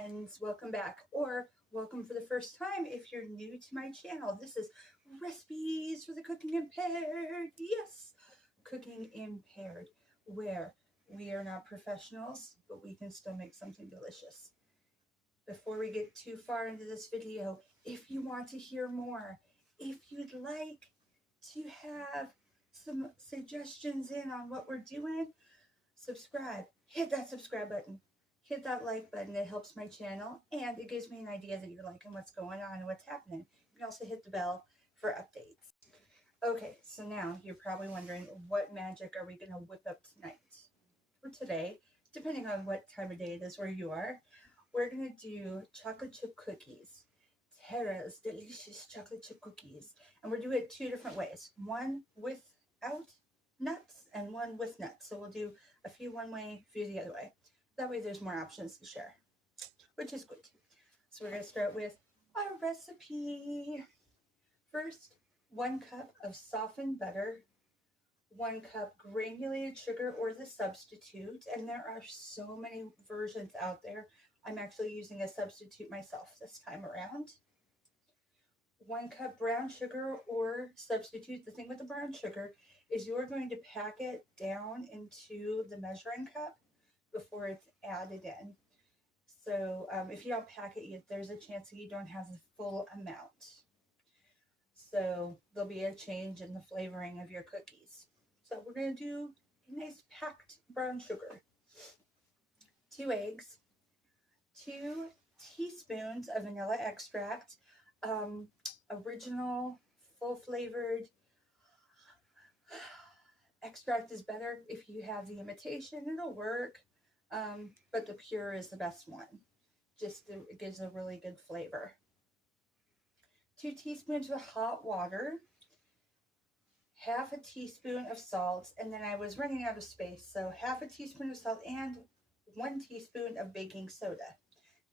friends, welcome back, or welcome for the first time if you're new to my channel. This is Recipes for the Cooking Impaired. Yes, Cooking Impaired, where we are not professionals, but we can still make something delicious. Before we get too far into this video, if you want to hear more, if you'd like to have some suggestions in on what we're doing, subscribe. Hit that subscribe button. Hit that like button. It helps my channel and it gives me an idea that you're liking what's going on and what's happening. You can also hit the bell for updates. Okay, so now you're probably wondering, what magic are we going to whip up tonight? Or today, depending on what time of day it is where you are. We're going to do chocolate chip cookies. Tera's delicious chocolate chip cookies. And we're doing it two different ways. One without nuts and one with nuts. So we'll do a few one way, a few the other way. That way there's more options to share, which is good. So we're going to start with our recipe. First, 1 cup of softened butter, 1 cup granulated sugar or the substitute, and there are so many versions out there. I'm actually using a substitute myself this time around. 1 cup brown sugar or substitute. The thing with the brown sugar is you're going to pack it down into the measuring cup before it's added in. So if you don't pack it yet, there's a chance that you don't have the full amount. So there'll be a change in the flavoring of your cookies. So we're going to do a nice packed brown sugar. 2 eggs, 2 teaspoons of vanilla extract, original full flavored extract is better. If you have the imitation, it'll work, but the pure is the best one. It gives a really good flavor. 2 teaspoons of hot water, half a teaspoon of salt, and then I was running out of space, so half a teaspoon of salt and 1 teaspoon of baking soda.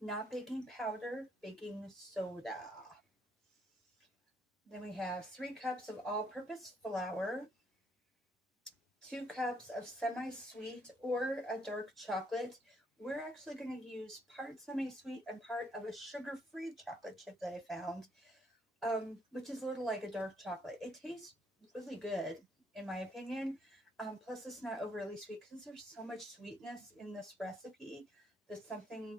Not baking powder, baking soda. Then we have 3 cups of all-purpose flour, 2 cups of semi-sweet or a dark chocolate. We're actually going to use part semi-sweet and part of a sugar-free chocolate chip that I found, which is a little like a dark chocolate. It tastes really good, in my opinion. Plus, it's not overly sweet because there's so much sweetness in this recipe that something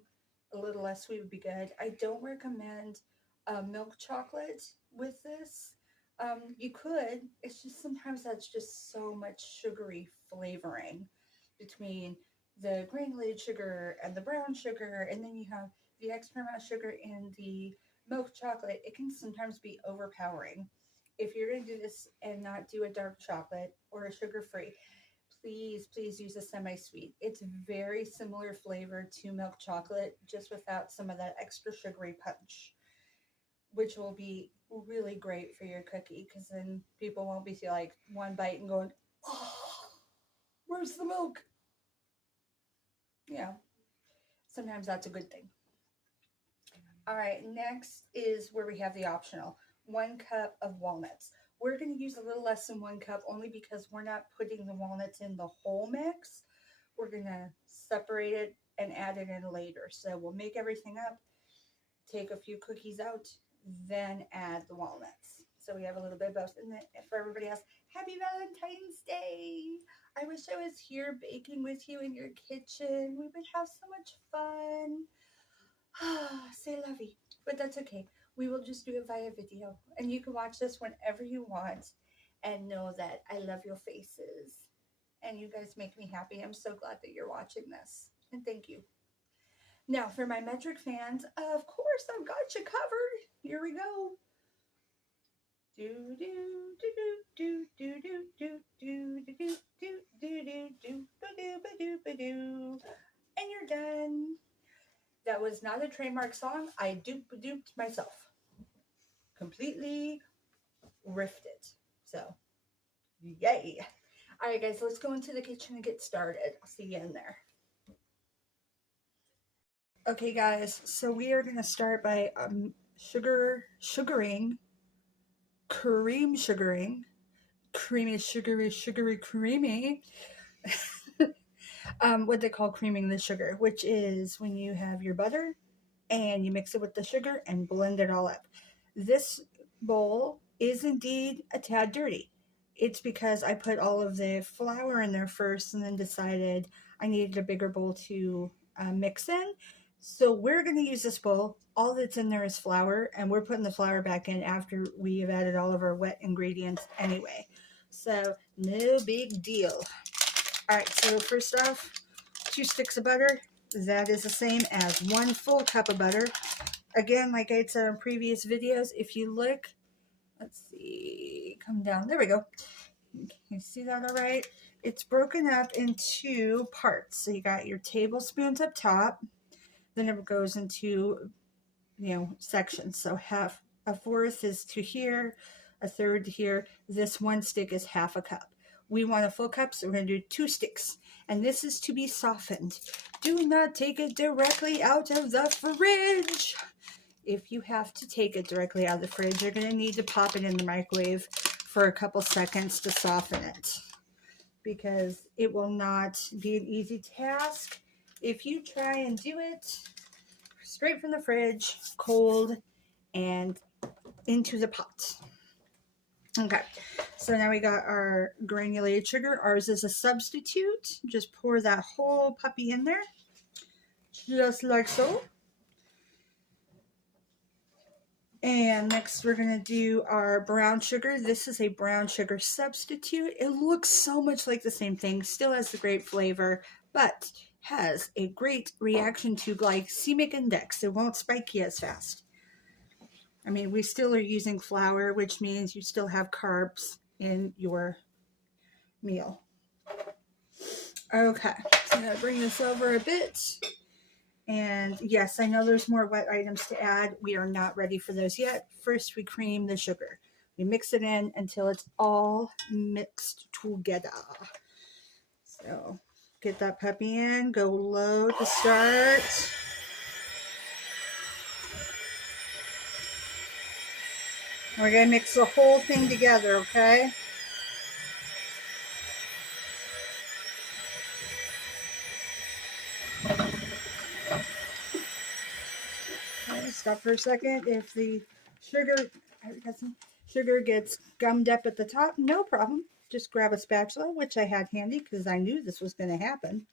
a little less sweet would be good. I don't recommend milk chocolate with this. You could, it's just sometimes that's just so much sugary flavoring between the granulated sugar and the brown sugar, and then you have the extra amount of sugar in the milk chocolate. It can sometimes be overpowering. If you're going to do this and not do a dark chocolate or a sugar-free, please use a semi-sweet. It's very similar flavor to milk chocolate, just without some of that extra sugary punch, which will be really great for your cookie, because then people won't be like one bite and going, oh, where's the milk? Yeah, sometimes that's a good thing. All right, next is where we have the optional 1 cup of walnuts. We're going to use a little less than 1 cup only because we're not putting the walnuts in the whole mix. We're going to separate it and add it in later. So we'll make everything up, take a few cookies out, then add the walnuts. So we have a little bit of both. And then for everybody else, happy Valentine's Day. I wish I was here baking with you in your kitchen. We would have so much fun. C'est la vie. But that's okay. We will just do it via video. And you can watch this whenever you want and know that I love your faces. And you guys make me happy. I'm so glad that you're watching this. And thank you. Now, for my metric fans, of course, I've got you covered. Here we go. Do do do do do do do do do do do do do do do, and you're done. That was not a trademark song. I duped myself. Completely riffed it. So, yay. All right, guys, let's go into the kitchen and get started. I'll see you in there. Okay, guys, so we are going to start by sugaring, creamy, sugary, creamy. What they call creaming the sugar, which is when you have your butter, and you mix it with the sugar and blend it all up. This bowl is indeed a tad dirty. It's because I put all of the flour in there first and then decided I needed a bigger bowl to mix in. So we're going to use this bowl. All that's in there is flour, and we're putting the flour back in after we have added all of our wet ingredients anyway. So no big deal. All right, so first off, 2 sticks of butter. That is the same as 1 full cup of butter. Again, like I said in previous videos, if you look, let's see, come down, there we go. Can you see that all right? It's broken up into parts. So you got your tablespoons up top, then it goes into, sections. So a fourth is to here, a third to here. This 1 stick is half a cup. We want a full cup, so we're going to do 2 sticks. And this is to be softened. Do not take it directly out of the fridge. If you have to take it directly out of the fridge, you're going to need to pop it in the microwave for a couple seconds to soften it, because it will not be an easy task if you try and do it straight from the fridge, cold, and into the pot. Okay, so now we got our granulated sugar. Ours is a substitute. Just pour that whole puppy in there, just like so. And next we're going to do our brown sugar. This is a brown sugar substitute. It looks so much like the same thing, still has the great flavor, but has a great reaction to glycemic index. It won't spike you as fast. I mean, we still are using flour, which means you still have carbs in your meal. Okay, so I'm going to bring this over a bit. And yes, I know there's more wet items to add. We are not ready for those yet. First, we cream the sugar. We mix it in until it's all mixed together. So get that puppy in, go low to start. We're going to mix the whole thing together, okay? Okay, stop for a second. If the sugar gets gummed up at the top, no problem. Just grab a spatula, which I had handy because I knew this was going to happen.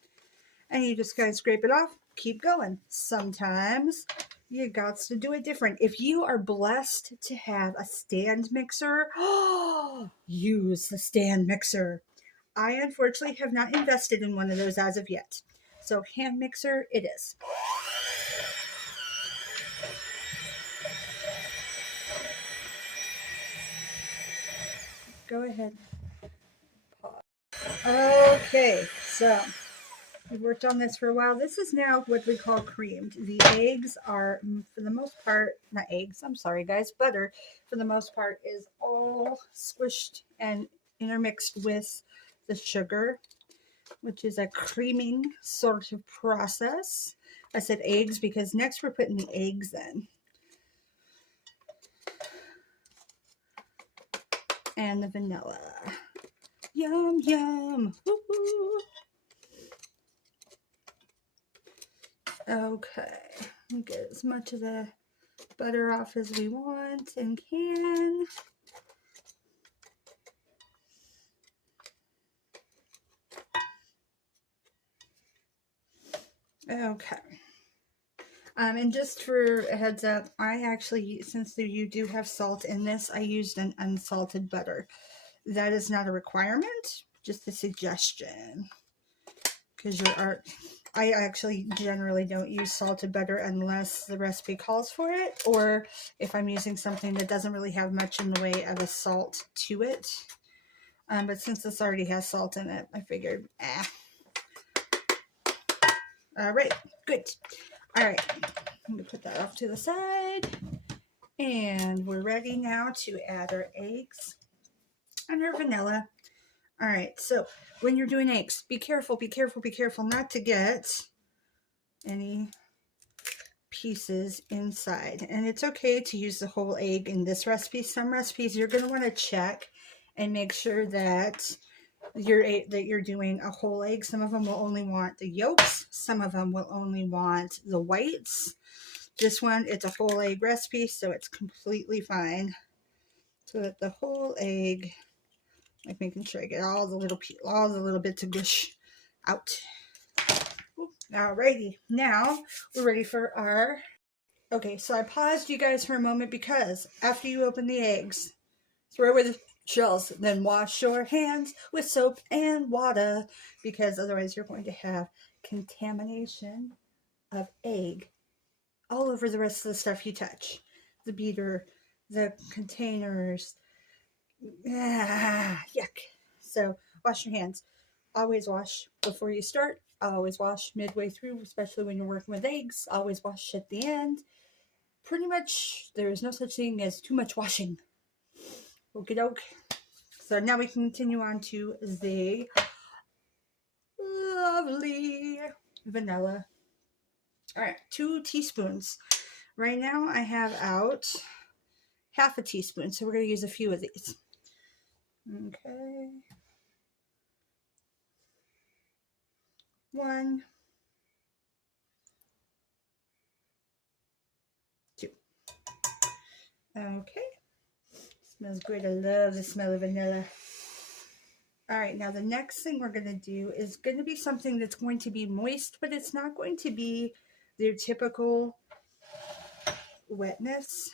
And you just kind of scrape it off, keep going. Sometimes you got to do it different. If you are blessed to have a stand mixer, use the stand mixer. I unfortunately have not invested in one of those as of yet. So hand mixer it is. Go ahead. Pause. Okay, so we've worked on this for a while. This is now what we call creamed. The eggs are, for the most part, not eggs, I'm sorry guys, butter, for the most part, is all squished and intermixed with the sugar, which is a creaming sort of process. I said eggs because next we're putting the eggs in. And the vanilla. Yum, yum. Woo-hoo. Okay, we'll get as much of the butter off as we want and can. Okay. And just for a heads up, I actually, since you do have salt in this, I used an unsalted butter. That is not a requirement, just a suggestion. Because I actually generally don't use salted butter unless the recipe calls for it, or if I'm using something that doesn't really have much in the way of a salt to it. But since this already has salt in it, I figured, All right, good. All right, I'm going to put that off to the side. And we're ready now to add our eggs and our vanilla. All right, so when you're doing eggs, be careful not to get any pieces inside. And it's okay to use the whole egg in this recipe. Some recipes you're going to want to check and make sure that you're doing a whole egg. Some of them will only want the yolks. Some of them will only want the whites. This one, it's a whole egg recipe, so it's completely fine. So that the whole egg, like making sure I get all the little bits of gush out. Alrighty, now we're ready for our. Okay, so I paused you guys for a moment because after you open the eggs, throw away the shells, then wash your hands with soap and water because otherwise you're going to have contamination of egg all over the rest of the stuff you touch. The beater, the containers. Yuck. So wash your hands. Always wash before you start. Always wash midway through, especially when you're working with eggs. Always wash at the end. Pretty much, there is no such thing as too much washing. Okie doke. So now we can continue on to the lovely vanilla. All right, 2 teaspoons. Right now I have out half a teaspoon, so we're going to use a few of these. Okay. 1, 2. Okay. Smells great. I love the smell of vanilla. All right, now the next thing we're going to do is going to be something that's going to be moist, but it's not going to be their typical wetness.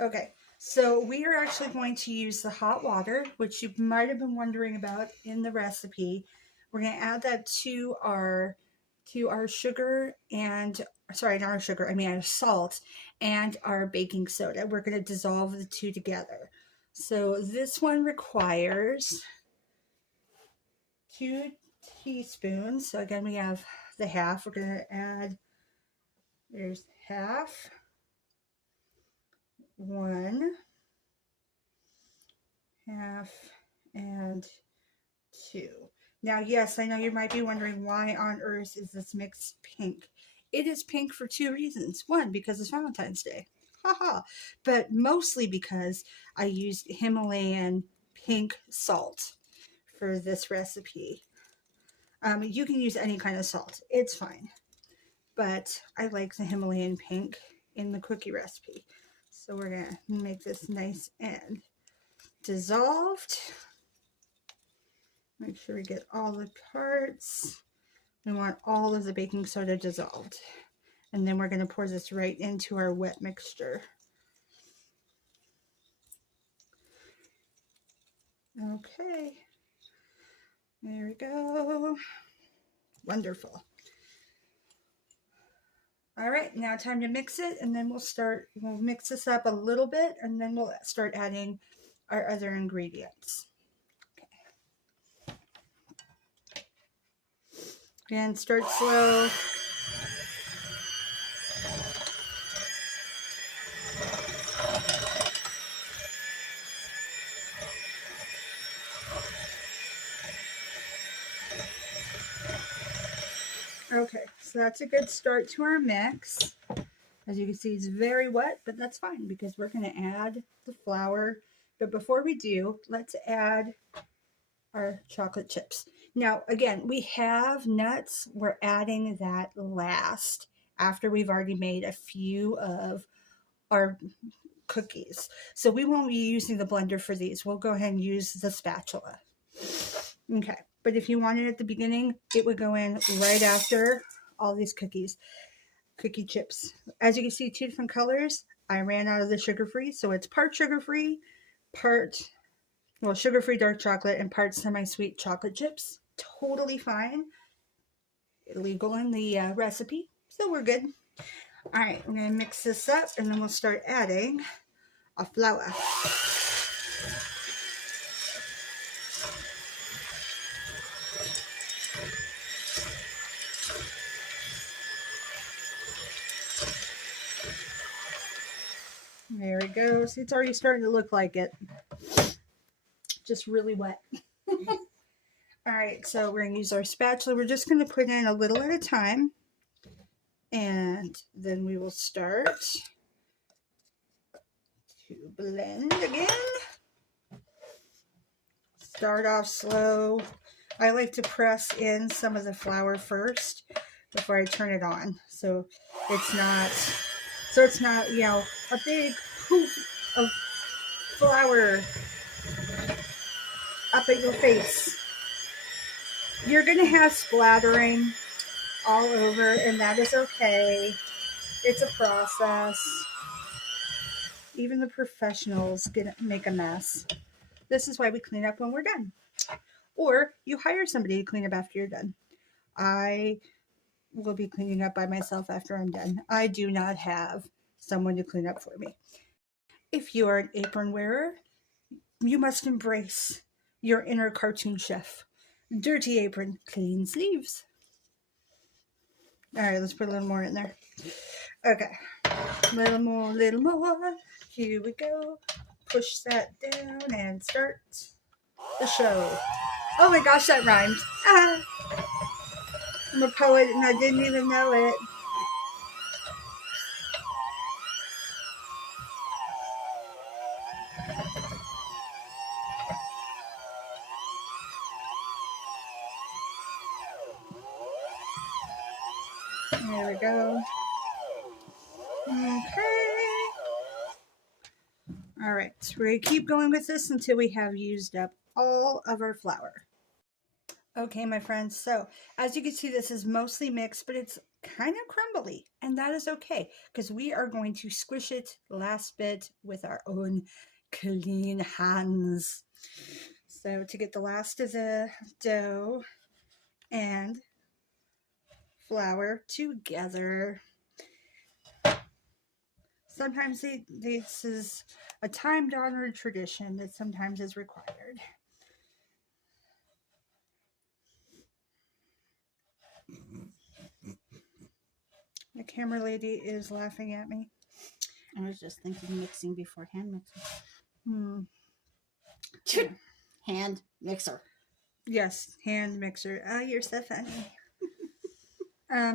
Okay, so we are actually going to use the hot water, which you might have been wondering about in the recipe. We're going to add that to our sugar and, sorry, not our sugar, I mean our salt and our baking soda. We're going to dissolve the two together. So this one requires 2 teaspoons. So again, we have the half. We're going to add, there's half, 1, half, and 2. Now, yes, I know you might be wondering why on earth is this mix pink. It is pink for 2 reasons. 1, because it's Valentine's Day. Haha. But mostly because I used Himalayan pink salt for this recipe. You can use any kind of salt. It's fine. But I like the Himalayan pink in the cookie recipe. So we're going to make this nice and dissolved. Make sure we get all the parts. We want all of the baking soda dissolved. And then we're going to pour this right into our wet mixture. Okay. There we go. Wonderful. All right, now time to mix it, and then we'll mix this up a little bit, and then we'll start adding our other ingredients. Okay. Again, start slow. Okay, so that's a good start to our mix. As you can see, it's very wet, but that's fine because we're going to add the flour. But before we do, let's add our chocolate chips. Now, again, we have nuts. We're adding that last after we've already made a few of our cookies. So we won't be using the blender for these. We'll go ahead and use the spatula. Okay, but if you want it at the beginning, it would go in right after all these cookie chips. As you can see, 2 different colors. I ran out of the sugar-free, so it's part sugar-free, part, well, sugar-free dark chocolate and part semi-sweet chocolate chips. Totally fine. Illegal in the recipe, so we're good. All right, I'm going to mix this up, and then we'll start adding our flour. There we go. See, it's already starting to look like it. Just really wet. All right, so we're going to use our spatula. We're just going to put in a little at a time. And then we will start to blend again. Start off slow. I like to press in some of the flour first before I turn it on. So it's not, you know, a big poof of flour up at your face. You're going to have splattering all over, and that is okay. It's a process. Even the professionals make a mess. This is why we clean up when we're done. Or you hire somebody to clean up after you're done. I will be cleaning up by myself after I'm done. I do not have someone to clean up for me. If you are an apron wearer, you must embrace your inner cartoon chef. Dirty apron, clean sleeves. All right, let's put a little more in there. Okay, little more. Here we go. Push that down and start the show. Oh my gosh, that rhymed. Ah, I'm a poet and I didn't even know it. There we go. Okay. All right, so we're going to keep going with this until we have used up all of our flour. Okay, my friends, so as you can see, this is mostly mixed, but it's kind of crumbly, and that is okay, because we are going to squish it last bit with our own clean hands. So to get the last of the dough and flour together. Sometimes this is a time-honored tradition that sometimes is required. The camera lady is laughing at me. I was just thinking mixing before hand mixing. Hand mixer. Yes, hand mixer. Oh, you're so funny.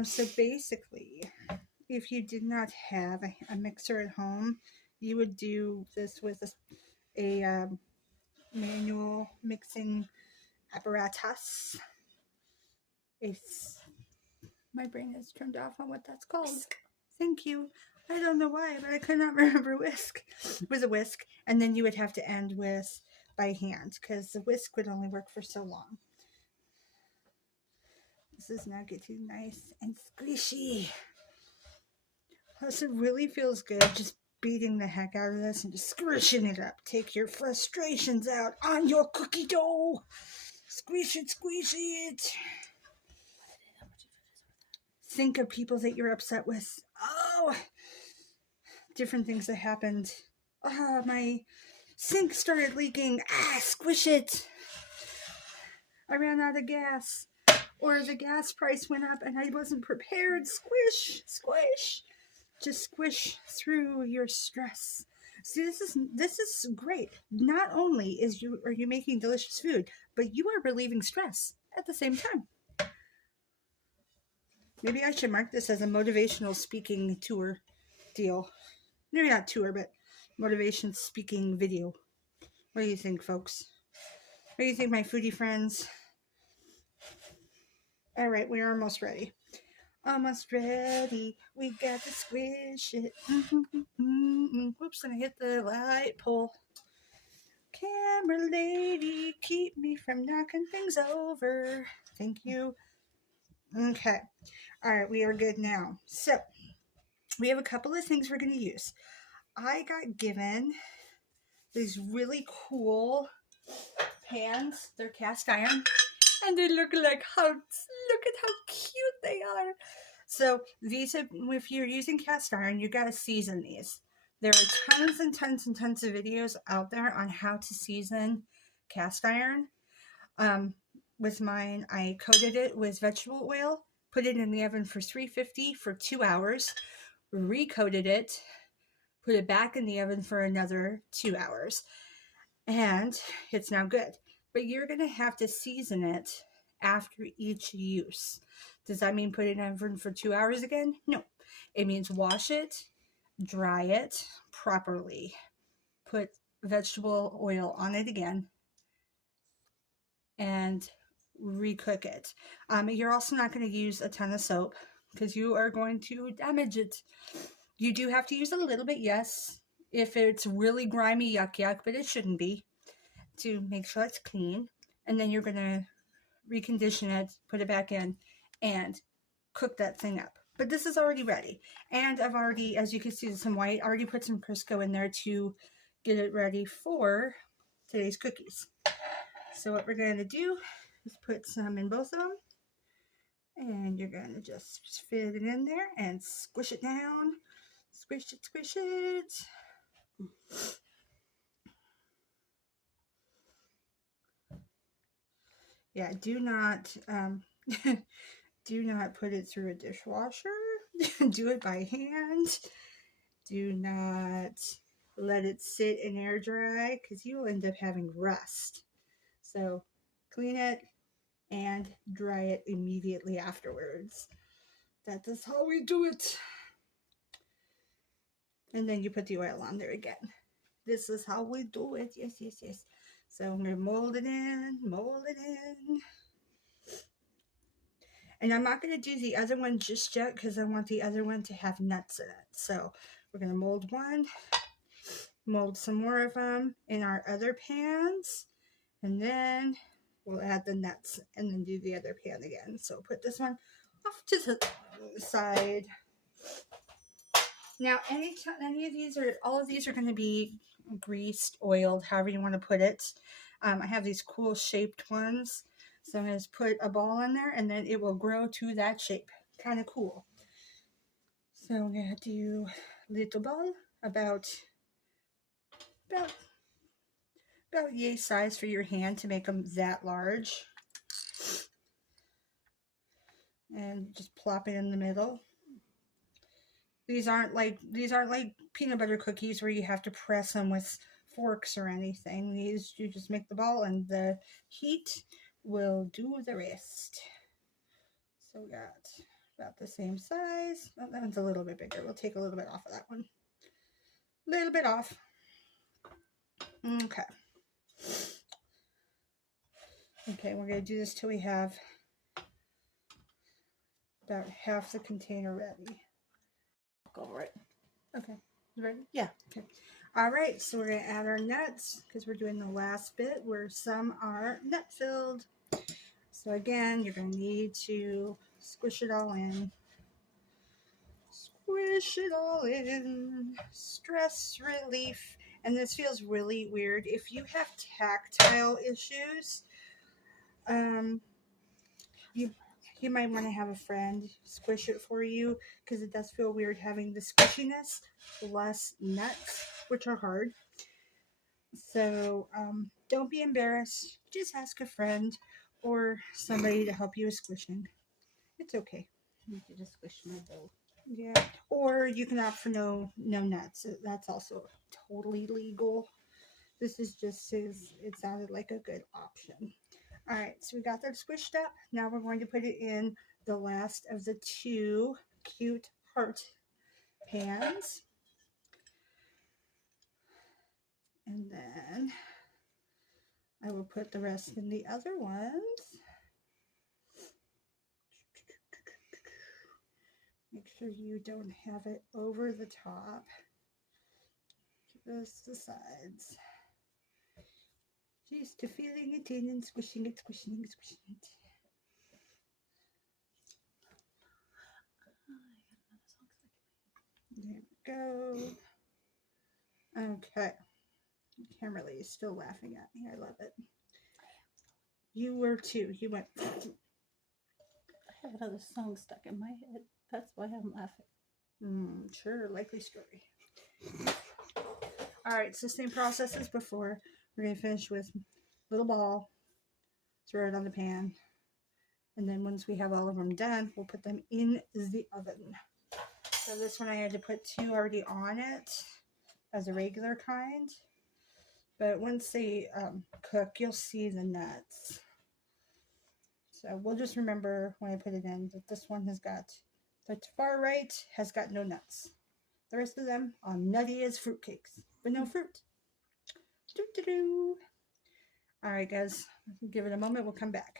So basically, if you did not have a mixer at home, you would do this with a manual mixing apparatus. My brain is turned off on what that's called. Whisk. Thank you. I don't know why, but I could not remember whisk. It was a whisk, and then you would have to end with by hand because the whisk would only work for so long. This is now getting nice and squishy. Plus, it really feels good just beating the heck out of this and just squishing it up. Take your frustrations out on your cookie dough. Squish it, squeeze it. Think of people that you're upset with. Oh, different things that happened. My sink started leaking. Squish it. I ran out of gas. Or the gas price went up and I wasn't prepared. Squish, squish. Just squish through your stress. See, this is great. Not only are you making delicious food, but you are relieving stress at the same time. Maybe I should mark this as a motivational speaking tour deal. Maybe not tour, but motivation speaking video. What do you think, folks? What do you think, my foodie friends? All right, we are almost ready. Almost ready. We got to squish it. Whoops, and I hit the light pole. Camera lady, keep me from knocking things over. Thank you. Okay. All right, we are good now. So, we have a couple of things we're going to use. I got given these really cool pans. They're cast iron. And they look like hearts. Look at how cute they are. So these, if you're using cast iron, you got to season these. There are tons and tons and tons of videos out there on how to season cast iron. With mine, I coated it with vegetable oil, put it in the oven for 350 for 2 hours, recoated it, put it back in the oven for another 2 hours, and it's now good. But you're going to have to season it after each use. Does that mean put it in the oven for 2 hours again? No. It means wash it, dry it properly, put vegetable oil on it again, and recook it. You're also not going to use a ton of soap because you are going to damage it. You do have to use a little bit, yes, if it's really grimy, yuck, but it shouldn't be, to make sure it's clean. And then you're going to recondition it, put it back in, and cook that thing up. But this is already ready. And I've already, as you can see, some white, already put some Crisco in there to get it ready for today's cookies. So what we're going to do is put some in both of them. And you're going to just fit it in there and squish it down. Squish it, squish it. Yeah, do not do not put it through a dishwasher. Do it by hand. Do not let it sit and air dry because you will end up having rust. So clean it and dry it immediately afterwards. That is how we do it. And then you put the oil on there again. This is how we do it. Yes, yes, yes. So I'm going to mold it in, mold it in. And I'm not going to do the other one just yet because I want the other one to have nuts in it. So we're going to mold one, mold some more of them in our other pans, and then we'll add the nuts and then do the other pan again. So put this one off to the side. Now, any of these are, all of these are going to be greased, oiled, however you want to put it. I have these cool shaped ones. So I'm going to put a ball in there and then it will grow to that shape. Kind of cool. So I'm going to do a little ball about yay size for your hand to make them that large. And just plop it in the middle. These aren't like peanut butter cookies where you have to press them with forks or anything. These, you just make the ball and the heat will do the rest. So we got about the same size. Oh, that one's a little bit bigger. We'll take a little bit off of that one. A little bit off. Okay. Okay, we're going to do this till we have about half the container ready. Go over it. Okay. You ready? Yeah. Okay. All right, so we're going to add our nuts because we're doing the last bit where some are nut filled. So again, you're going to need to squish it all in. Squish it all in. Stress relief. And this feels really weird. If you have tactile issues, you might want to have a friend squish it for you because it does feel weird having the squishiness plus nuts, which are hard. So don't be embarrassed. Just ask a friend or somebody to help you with squishing. It's okay. You can just squish my bowl. Yeah. Or you can opt for no nuts. That's also totally legal. This is just says it sounded like a good option. All right, so we got that squished up. Now we're going to put it in the last of the two cute heart pans. And then I will put the rest in the other ones. Make sure you don't have it over the top. Just the sides. Just to feeling it in and squishing it, squishing it, squishing it. There we go. Okay. Kimberly is still laughing at me. I love it. You were too. You went. I have another song stuck in my head. That's why I'm laughing. Sure, likely story. All right, so same process as before. We're going to finish with little ball, throw it on the pan, and then once we have all of them done, we'll put them in the oven. So this one I had to put 2 already on it as a regular kind, but once they cook, you'll see the nuts. So we'll just remember when I put it in that this one has got, the far right has got no nuts. The rest of them are nutty as fruitcakes, but no fruit. Doo-doo-doo. All right, guys, give it a moment. We'll come back.